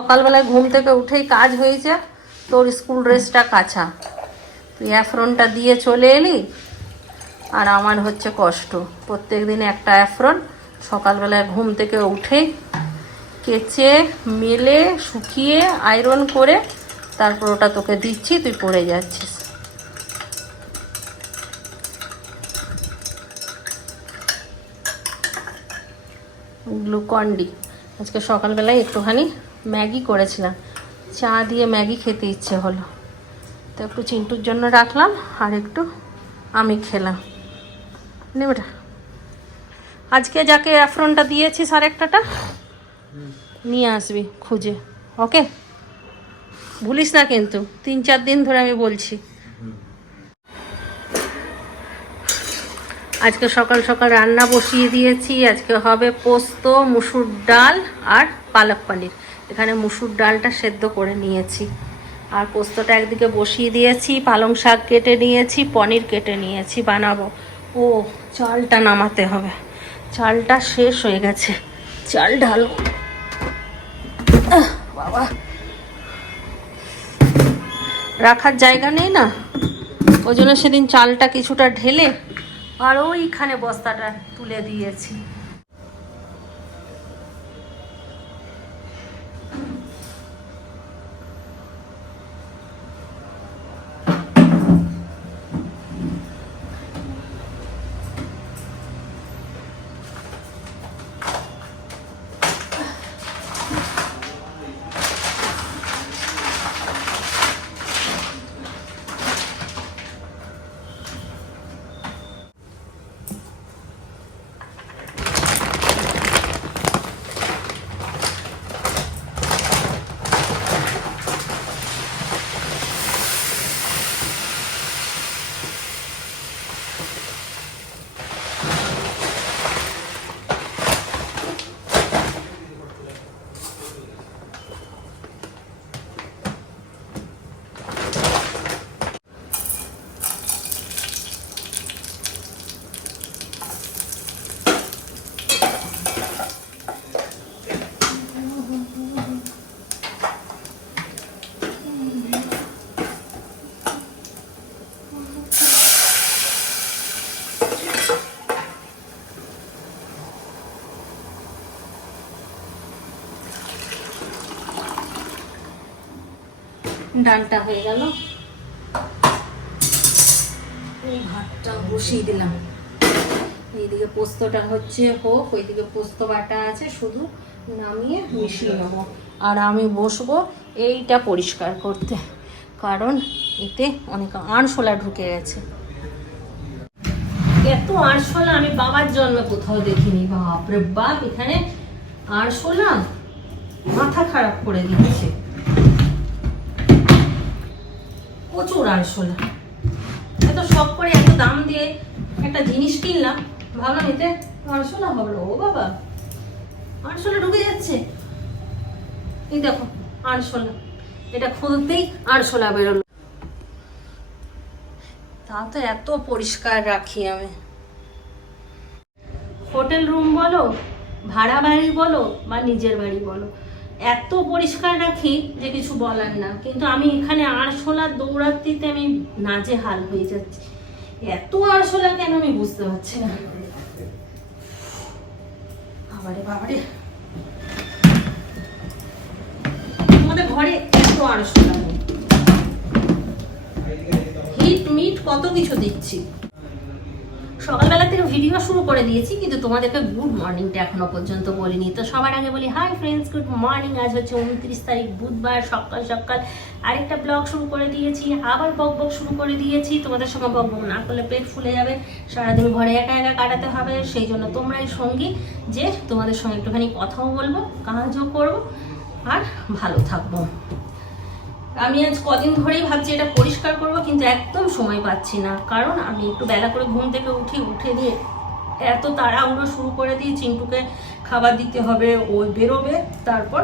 সকালবেলায় ঘুম থেকে উঠেই কাজ হয়েছে। তোর স্কুল ড্রেসটা কাছা তুই অ্যাফ্রনটা দিয়ে চলে এলি, আর আমার হচ্ছে কষ্ট। প্রত্যেক দিন একটা অ্যাফ্রন, সকালবেলায় ঘুম থেকে উঠেই কেচে, মেলে, শুকিয়ে, আয়রন করে তারপর ওটা তোকে দিচ্ছি, তুই পরে যাচ্ছিস। গ্লুকন্ডি আজকে সকালবেলায় একটুখানি ম্যাগি করেছিলাম। চা দিয়ে ম্যাগি খেতে ইচ্ছে হলো। তো একটু চিন্টুর জন্য রাখলাম আর একটু আমি খেলাম। নে বেটা। আজকে যাকে অ্যাফ্রনটা দিয়েছিস আর একটাটা, নিয়ে আসবি খুঁজে। ওকে? ভুলিস না কিন্তু, তিন চার দিন ধরে আমি বলছি। আজকে সকাল সকাল রান্না বসিয়ে দিয়েছি। আজকে হবে পোস্ত, মুসুর ডাল আর পালক পনির। এখানে মুসুর ডালটা সেদ্ধ করে নিয়েছি। আর পোস্তটা একদিকে বসিয়ে দিয়েছি, পালং শাক কেটে নিয়েছি, পনির কেটে নিয়েছি, বানাবো। ও, চালটা নামাতে হবে। চালটা শেষ হয়ে গেছে। চাল ঢালো। বাবা। রাখার জায়গা নেই না? ওই জন্য সেদিন চালটা কিছুটা ঢেলে আর ওইখানে বস্তাটা তুলে দিয়েছি। ডালটা হয়ে গেল। এই ভাতটা বসিয়ে দিলাম। এইদিকে পোস্তটা হচ্ছে হোক ওইদিকে পোস্ত বাটা আছে, শুধু নামিয়ে মিশিয়ে নেব। আর আমি বসবো এইটা পরিষ্কার করতে, কারণ এতে অনেক আরশোলা ঢুকে গেছে। এত আরশোলা আমি বাবার জন্য কোথাও দেখিনি, বাপরে বাপ, এখানে আরশোলা মাথা খারাপ করে দিচ্ছে। প্রচুর আরশোলা এত শখ করে এত দাম দিয়ে একটা জিনিস কিনলাম, ভাবলাম এতে আরশোলা হবে। ও বাবা আরশোলা ঢুকে যাচ্ছে। এই দেখো আরশোলা এটা খুলতেই আরশোলা বেরোলো। তা তো এত পরিষ্কার রাখি আমি। হোটেল রুম বলো, ভাড়া বাড়ি বলো বা নিজের বাড়ি বলো এত পরিষ্কার রাখি যে কিছু বলার না। কিন্তু আমি এখানে আরশোলার দৌড়াতিতে আমি নাজে হাল হয়ে যাচ্ছি। এত আরশোলা কেন আমি বুঝতে পারছি না। বাবারে বাবারে। আমাদের ঘরে এত আরশোলা হিট মিট কত কিছু দিচ্ছি। সকালবেলা থেকে ভিডিও শুরু করে দিয়েছি, কিন্তু তোমাদেরকে গুড মর্নিংটা এখনও পর্যন্ত বলিনি। তো সবার আগে বলি হাই ফ্রেন্ডস গুড মর্নিং আজ হচ্ছে উনত্রিশ তারিখ, বুধবার, সকাল সকাল। আরেকটা ব্লগ শুরু করে দিয়েছি, আবার বক বক শুরু করে দিয়েছি। তোমাদের সঙ্গে বক বক না করলে পেট ফুলে যাবে, সারাদিন ঘরে একা একা কাটাতে হবে, সেই জন্য তোমরাই সঙ্গী যে তোমাদের সঙ্গে একটুখানি কথাও বলব, কাজও করব, আর ভালো থাকব। আমি আজ কদিন ধরেই ভাবছি এটা পরিষ্কার করব, কিন্তু একদম সময় পাচ্ছি না। কারণ আমি একটু বেলা করে ঘুম থেকে উঠি, উঠে দিয়ে এত তাড়াহুড়ো শুরু করে দিই চিন্টুকে খাবার দিতে হবে, ও বেরোবে, তারপর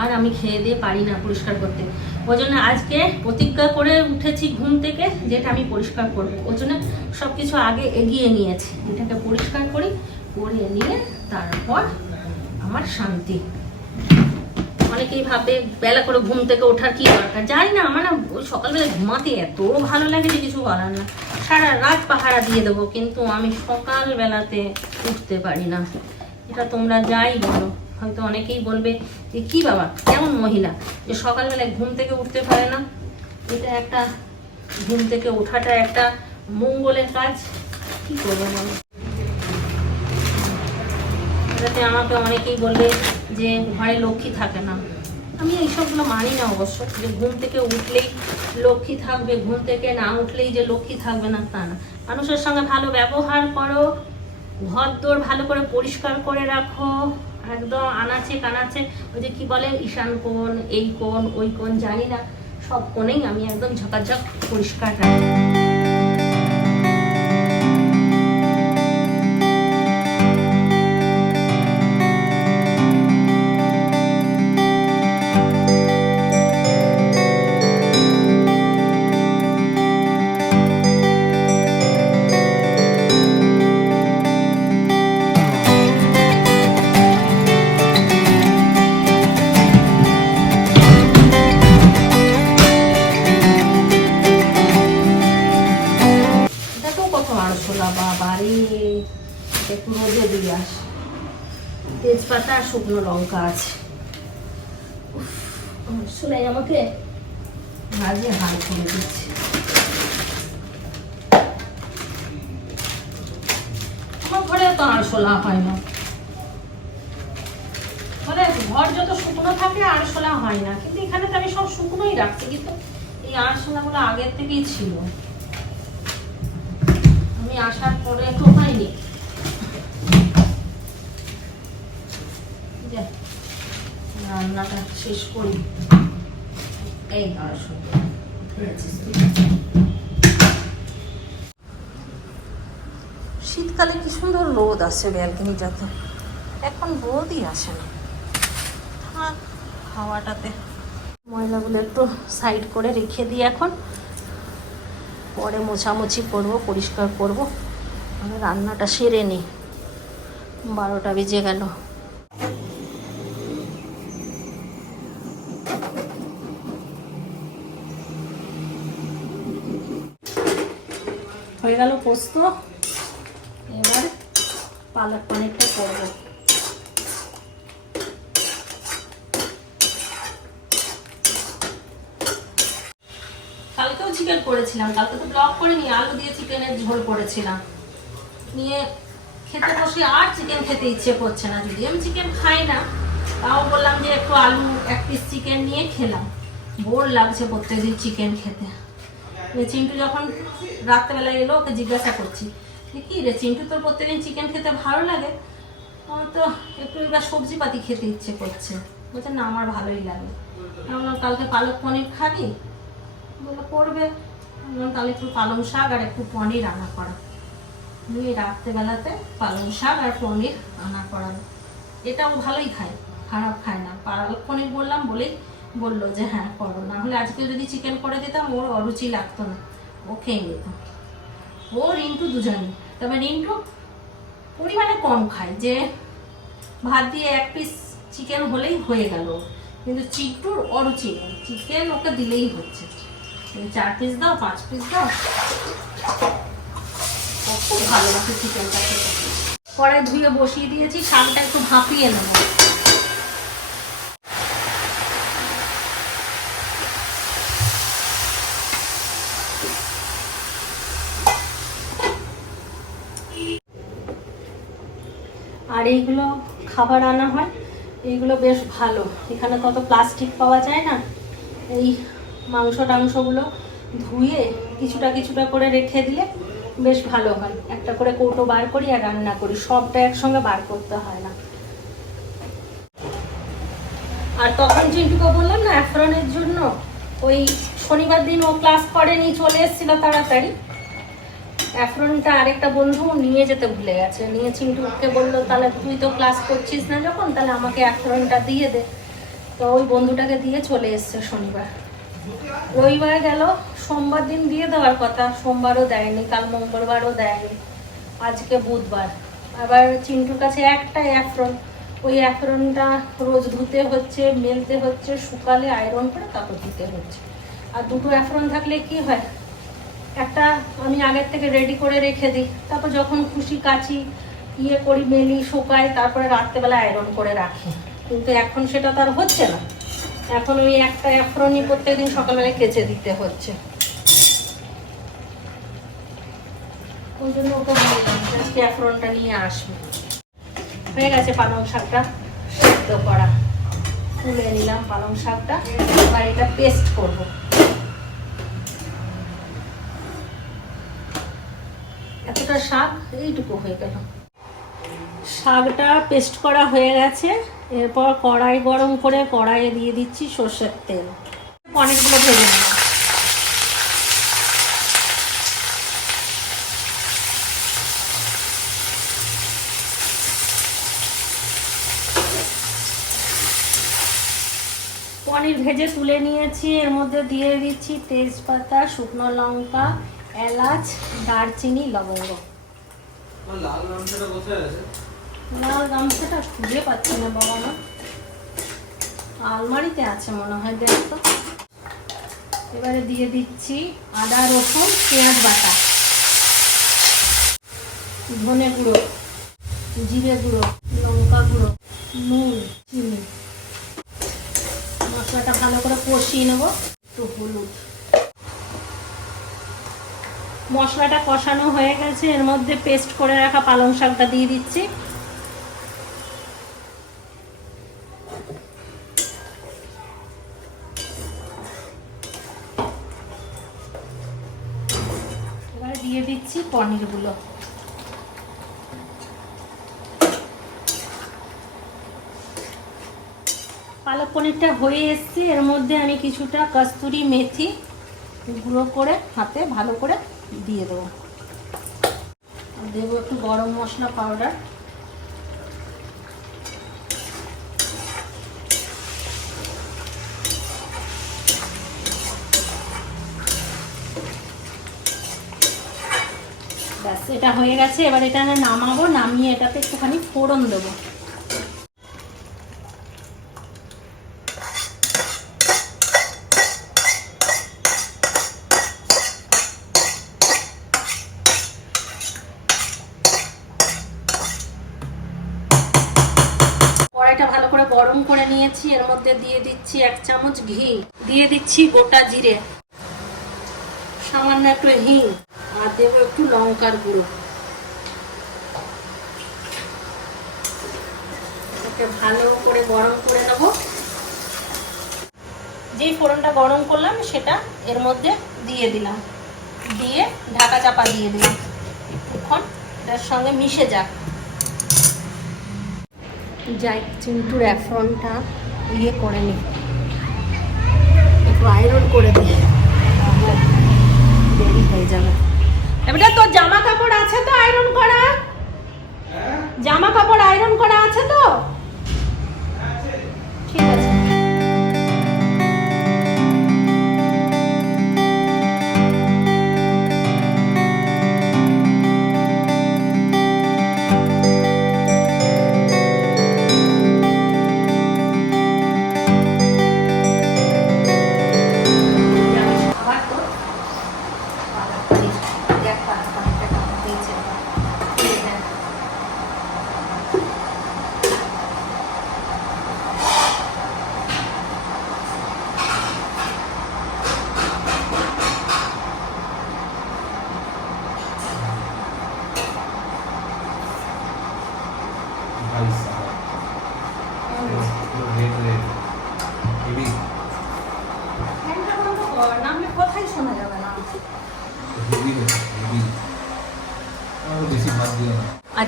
আর আমি খেয়ে দিয়ে পারি না পরিষ্কার করতে। ওই জন্য আজকে প্রতিজ্ঞা করে উঠেছি ঘুম থেকে, যেটা আমি পরিষ্কার করব। ওই জন্য সব কিছু আগে এগিয়ে নিয়েছি। এটাকে পরিষ্কার করি, করে নিয়ে তারপর আমার শান্তি। অনেকেই ভাবে বেলা করে ঘুম থেকে ওঠার কি দরকার? জানি না, আমার না ওই সকালবেলা ঘুমাতে এত ভালো লাগে যে কিছু বলার না। সারা রাত পাহারা দিয়ে দেবো, কিন্তু আমি সকালবেলাতে উঠতে পারি না। এটা তোমরা যাই বলো। হয়তো অনেকেই বলবে যে, কি বাবা, কেমন মহিলা যে সকালবেলায় ঘুম থেকে উঠতে পারে না? এটা একটা, ঘুম থেকে ওঠাটা একটা মঙ্গলের কাজ। কি করব বলো? এটাতে আমাকে অনেকেই বলবে যে ঘরে লক্ষ্মী থাকে না। আমি এইসবগুলো মানি না অবশ্য। যে ঘুম থেকে উঠলেই লক্ষ্মী থাকবে, ঘুম থেকে না উঠলেই যে লক্ষ্মী থাকবে না, তা না। মানুষের সঙ্গে ভালো ব্যবহার করো, ঘর দোর ভালো করে পরিষ্কার করে রাখো, একদম আনাচে কানাচে। ওই যে কি বলে, ঈশান কোন এই কোন ওই কোন জানি না। সব কোণেই আমি একদম ঝকাঝক পরিষ্কার রাখি। একটু রোদে দিয়ে আস। তেজপাতা আর শুকনো লঙ্কা আছে। আরশোলাই আমাকে মাঝে হাল করে দিচ্ছে। তো আরশোলা হয় না। মানে ঘর যত শুকনো থাকে আরশোলা হয় না। কিন্তু এখানে তো আমি সব শুকনোই রাখছি, কিন্তু এই আরশোলাগুলো আগের থেকেই ছিল। আমি আসার পরে তো হয়নি রান্নাটা শেষ করি। এই শীতকালে কি সুন্দর রোদ আসে ব্যালকনিটাতে এখন রোদই আসে না। থাক, হাওয়াটাতে। ময়লাগুলো একটু সাইড করে রেখে দিই এখন। পরে মোছামুছি করব, পরিষ্কার করব। আমি রান্নাটা সেরে নিই বারোটা বেজে গেল। হয়ে গেল পোস্ত। এবার পালক পনিরটা করব। কালকেও চিকেন করেছিলাম। কালকে তো ব্লগ করিনি, আলু দিয়ে চিকেনের ঝোল করেছিলাম। নিয়ে খেতে বসে আর চিকেন খেতে ইচ্ছে করছে না। যদি আমি চিকেন খাই না, তাও বললাম যে একটু আলু এক পিস চিকেন নিয়ে খেলাম। বোর লাগছে প্রত্যেকদিন চিকেন খেতে। চিন্টু যখন রাত্রেবেলা এলো ওকে জিজ্ঞাসা করছি যে কি রে চিন্টু তোর প্রত্যেকদিন চিকেন খেতে ভালো লাগে? আমার তো একটু এবার সবজি পাতি খেতে ইচ্ছে করছে। বলছে না আমার ভালোই লাগে। আমি বললাম, কালকে পালক পনির খাবি? বলে করবে। তাহলে একটু পালং শাক আর একটু পনির রান্না করা। নিয়ে রাত্রেবেলাতে পালং শাক আর পনির রান্না করানো এটাও ভালোই খায় খারাপ খায় না। পালক পনির বললাম বলেই বলল যে হ্যাঁ করো। না হলে আজকে যদি চিকেন করে দিতাম, ওর অরুচি লাগতো না। ও খেয়ে নিত। ও রিন্টু দুজনই। তবে রিন্টু পরিমাণে কম খায়। যে ভাত দিয়ে এক পিস চিকেন হলেই হয়ে গেল। কিন্তু চিট্টুর অরুচি নেই। চিকেন ওকে দিলেই হচ্ছে। চার পিস দাও, পাঁচ পিস দাও। ও খুব ভালোবাসে চিকেনটা কড়াই ধুয়ে বসিয়ে দিয়েছি, শাকটা একটু ভাপিয়ে নেব। আর এইগুলো খাবার আনা হয়, এইগুলো বেশ ভালো। এখানে কত প্লাস্টিক পাওয়া যায় না। এই মাংস টাংসগুলো ধুয়ে কিছুটা কিছুটা করে রেখে দিলে বেশ ভালো হয়। একটা করে কৌটো বার করি আর রান্না করি। সবটা একসঙ্গে বার করতে হয় না। আর তখন চিন্টুকে বললাম না, অ্যাফরনের জন্য ওই শনিবার দিন ও ক্লাস করেনি, চলে এসেছিল তাড়াতাড়ি। অ্যাফরনটা আরেকটা বন্ধু নিয়ে যেতে ভুলে গেছে। নিয়ে চিন্টুকে বলল, তাহলে তুই তো ক্লাস করছিস না যখন, তাহলে আমাকে অ্যাফরনটা দিয়ে দে। তো ওই বন্ধুটাকে দিয়ে চলে এসছে শনিবার। রবিবার গেল, সোমবার দিন দিয়ে দেওয়ার কথা। সোমবারও দেয়নি, কাল মঙ্গলবারও দেয়নি, আজকে বুধবার। আবার চিন্টুর কাছে একটাই অ্যাফরন। ওই অ্যাফরনটা রোজ ধুতে হচ্ছে, মেলতে হচ্ছে, শুকালে আয়রন করে তারপর ধুতে হচ্ছে। আর দুটো অ্যাফরন থাকলে কি হয়? একটা আমি আগের থেকে রেডি করে রেখে দিই। তারপর যখন খুশি কাচি ইয়ে করি, মেলি, শুকাই, তারপরে রাত্রেবেলা আয়রন করে রাখি। কিন্তু এখন সেটা তার হচ্ছে না। এখন ওই একটা অ্যাফরনই প্রত্যেকদিন সকালবেলায় কেচে দিতে হচ্ছে। ওই জন্য ওকে বললাম, আজকে অ্যাফরনটা নিয়ে আসবে। হয়ে গেছে পালং শাকটা। সেদ্ধ করা। তুলে নিলাম পালং শাকটা। এবার এটা পেস্ট করব। এতটা শাক, এইটুকু হয়ে গেল। শাকটা পেস্ট করা হয়ে গেছে। এরপর কড়াই গরম করে কড়াইয়ে দিয়ে দিচ্ছি সর্ষের তেল। পনিরগুলো ভেজে নেব পনির ভেজে তুলে নিয়েছি। এর মধ্যে দিয়ে দিচ্ছি তেজপাতা, শুকনো লঙ্কা এলাচ দারচিনি লবঙ্গ। লাল গামছাটা কোথায় আছে? লাল গামছাটা খুঁজে পাচ্ছি না বাবা না আলমারিতে আছে মনে হয় দেখ তো। এবারে দিয়ে দিচ্ছি আদা রসুন পেঁয়াজ বাটা। ধনে গুঁড়ো জিরে গুঁড়ো লঙ্কা গুঁড়ো নুন চিনি। মশলাটা ভালো করে কষিয়ে নেব একটু হলুদ। মশলাটা কষানো হয়ে গেছে, এর মধ্যে পেস্ট করে রাখা পালং শাকটা দিয়ে দিচ্ছি। এবারে দিয়ে দিচ্ছি পনিরগুলো। পালক পনিরটা হয়ে এসছে, এর মধ্যে আমি কিছুটা কস্তুরি মেথি গুঁড়ো করে হাতে ভালো করে দিয়ে দেবো। দেবো একটু গরম মশলা পাউডার ব্যাস, এটা হয়ে গেছে। এবার এটা নামাবো, নামিয়ে এটাতে একটুখানি ফোড়ন দেবো কড়াইটা ভালো করে গরম করে নিয়েছি এর মধ্যে দিয়ে দিচ্ছি এক চামচ ঘি, দিয়ে দিচ্ছি গোটা জিরে। সামান্য একটু হিং, আর দেবো একটু লঙ্কার গুঁড়ো। ভালো করে গরম করে নেব। যেই ফোড়নটা গরম করলাম, সেটা এর মধ্যে দিয়ে দিলাম। দিয়ে ঢাকা চাপা দিয়ে দিলাম। এখন এটার সঙ্গে মিশে যাক। যাই, চিন্টুর অ্যাফ্রনটা ইয়ে করে নি। একটু আয়রন করে দিই দেরি হয়ে যাবে। এবারে তোর জামা কাপড় আছে তো আয়রন করা? জামা কাপড় আয়রন করা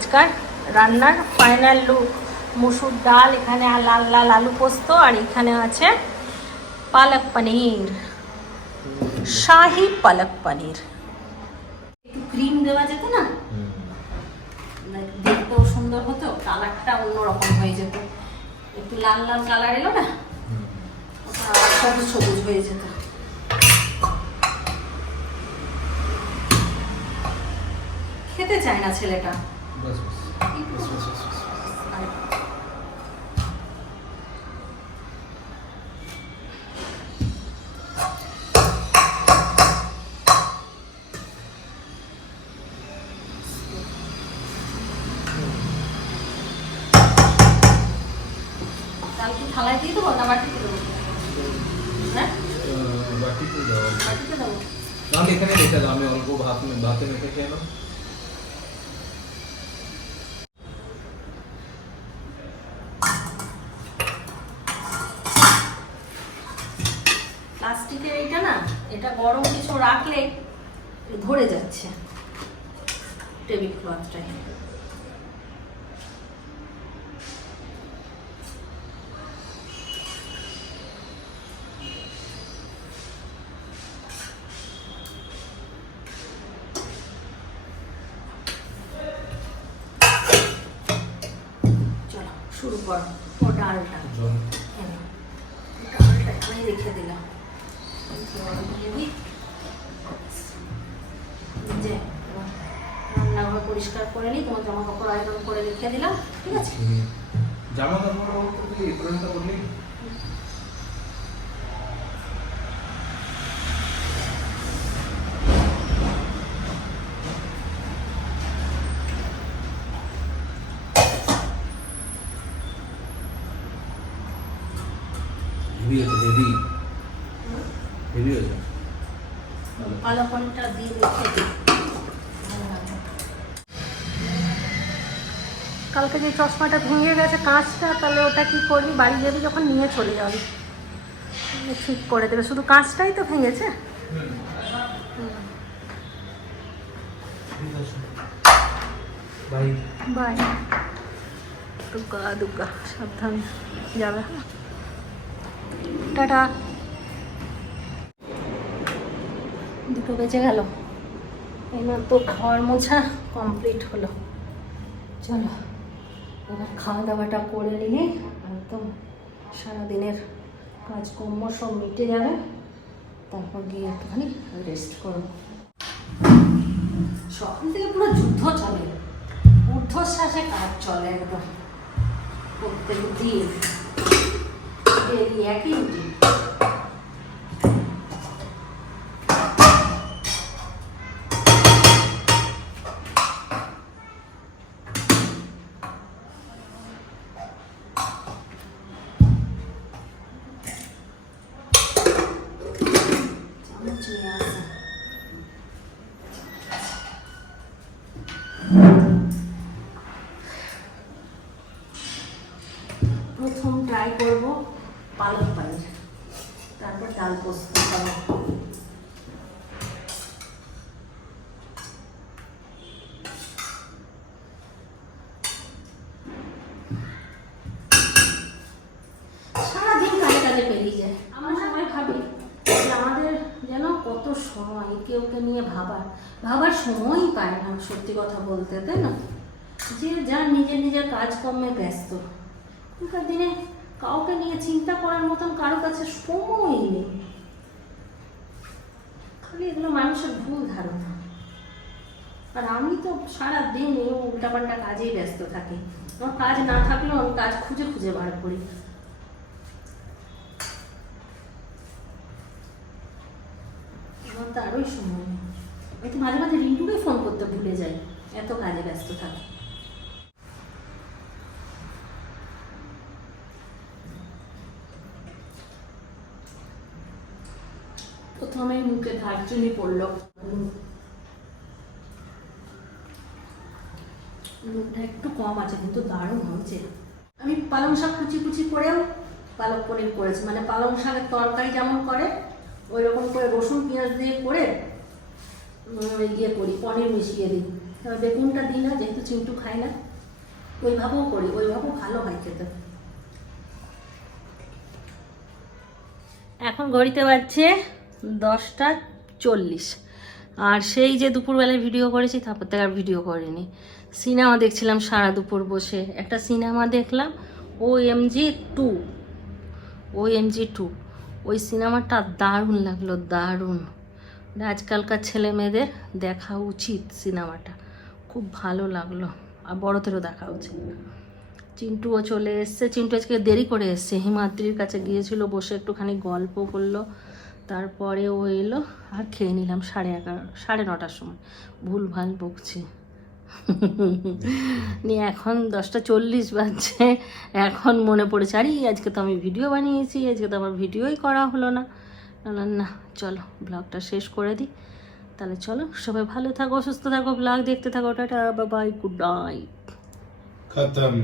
ना আজকাল রান্নার ফাইনাল লুক মুসুর ডাল, এখানে লাল লাল আলু পোস্ত, আর এখানে আছে পালক পনির। শাহি পালক পনির। একটু ক্রিম দেওয়া যেত না? দেখতেও সুন্দর হতো, কালারটা অন্যরকম হয়ে যেত। একটু লাল লাল কালার এলো না? সবুজ সবুজ হয়ে যেত। খেতে চায় না ছেলেটা। बस बस बस बस बस बस কালকে থালায় দিয়ে দেবো না বাটিতে দেবো হ্যাঁ বাটিতে দাও বাটিতে দাও আমি এখানে রেখে দাও আমি অল্প ভাত ভাতে মেখে খেয়ে নাও চলো শুরু করো। ও ডালটা। জল হ্যাঁ, ডালটা রেখে দিলাম। পরিষ্কার করে নিই তোমার জামা কাপড় আয়রন করে রেখে দিলাম ঠিক আছে? জামা কাপড় বলতে কি এপ্রনটা বললি হেভি আছে হেভি হেভি আছে ভালো। পালকনটা দিয়ে রেখে দিই ভালো লাগবে। কালকে যে চশমাটা ভেঙে গেছে কাঁচটা তাহলে ওটা কি করবি? বাড়ি যাবি যখন নিয়ে চলে যাবি। ঠিক করে দেবে। শুধু কাঁচটাই তো ভেঙেছে? বাই। দুর্গা সাবধানে যাবে। টাটা। দুটো বেজে গেল। তো ঘর মোছা কমপ্লিট হলো। চলো। এবার খাওয়া দাওয়াটা করে নিলে একদম সারাদিনের কাজকর্ম সব মিটে যাবে। তারপর গিয়ে একটুখানি রেস্ট করব সকাল থেকে পুরো যুদ্ধ চলে। ঊর্ধ্বশ্বাসে কাজ চলে একদম। প্রত্যেক দিন। একই রুটিন প্রথম ট্রাই করব পালক পানির তারপর ডাল পোস্ত খাব। সারাদিন কাজে কাজে পেরিয়ে যায়। আমরা সবাই ভাবি যে আমাদের যেন কত সময় একে ওকে নিয়ে ভাবার। ভাবার সময়ই পায় না, সত্যি কথা বলতে, তাই না? যে যার নিজের নিজের কাজকর্মে ব্যস্ত। এখনকার দিনে কাউকে নিয়ে চিন্তা করার মতন কারও কাছে সময়ই নেই। খালি এগুলো মানুষের ভুল ধারণা। আর আমি তো সারা দিন এই উল্টাপাল্টা কাজেই ব্যস্ত থাকি। আমার কাজ না থাকলেও আমি কাজ খুঁজে খুঁজে বার করি। আমার তো আরোই সময় আমি তো মাঝে মাঝে রিন্টুকেই ফোন করতে ভুলে যাই। এত কাজে ব্যস্ত থাকি প্রথমে মুখে ধারচুনি পড়ল। নুনটা একটু কম আছে, কিন্তু দারুণ হয়েছে। আমি পালং শাক কুচি কুচি করেও পালক পনির করেছি। মানে পালং শাকের তরকারি যেমন করে ওই রকম করে রসুন, পেঁয়াজ দিয়ে করে ইয়ে করি, পনির মিশিয়ে দিই। তবে বেগুনটা দিই না, যেহেতু চিন্টু খায় না, ওইভাবেও করি, ওইভাবেও ভালো হয় খেতে। এখন ঘড়িতে বাজছে দশটা চল্লিশ। আর সেই যে দুপুরবেলায় ভিডিও করেছি, তারপর থেকে আর ভিডিও করিনি। সিনেমা দেখছিলাম সারা দুপুর বসে। একটা সিনেমা দেখলাম O M G two O M G two ওই সিনেমাটা দারুণ লাগল, দারুণ। আজকালকার ছেলে মেয়েদের দেখা উচিত সিনেমাটা খুব ভালো লাগল। আর বড়দেরও দেখা উচিত। চিন্টুও চলে এসছে। চিন্টু আজকে দেরি করে এসছে। হিমাদ্রির কাছে গিয়েছিল, বসে একটুখানি গল্প করল। তারপরে ও এলো, আর খেয়ে নিলাম সাড়ে এগারো, সাড়ে নটার সময়। ভুল ভালো বকছি। নিয়ে এখন দশটা চল্লিশ বাজছে, এখন মনে পড়েছে, আরে আজকে তো আমি ভিডিও বানিয়েছি, আজকে তো আমার ভিডিওই করা হলো না। না, চলো ব্লগটা শেষ করে দিই। তাহলে চলো, সবাই ভালো থাকো, সুস্থ থাকো, ব্লগ দেখতে থাকো, টাটা, বাবাই, গুড নাইট। খতম।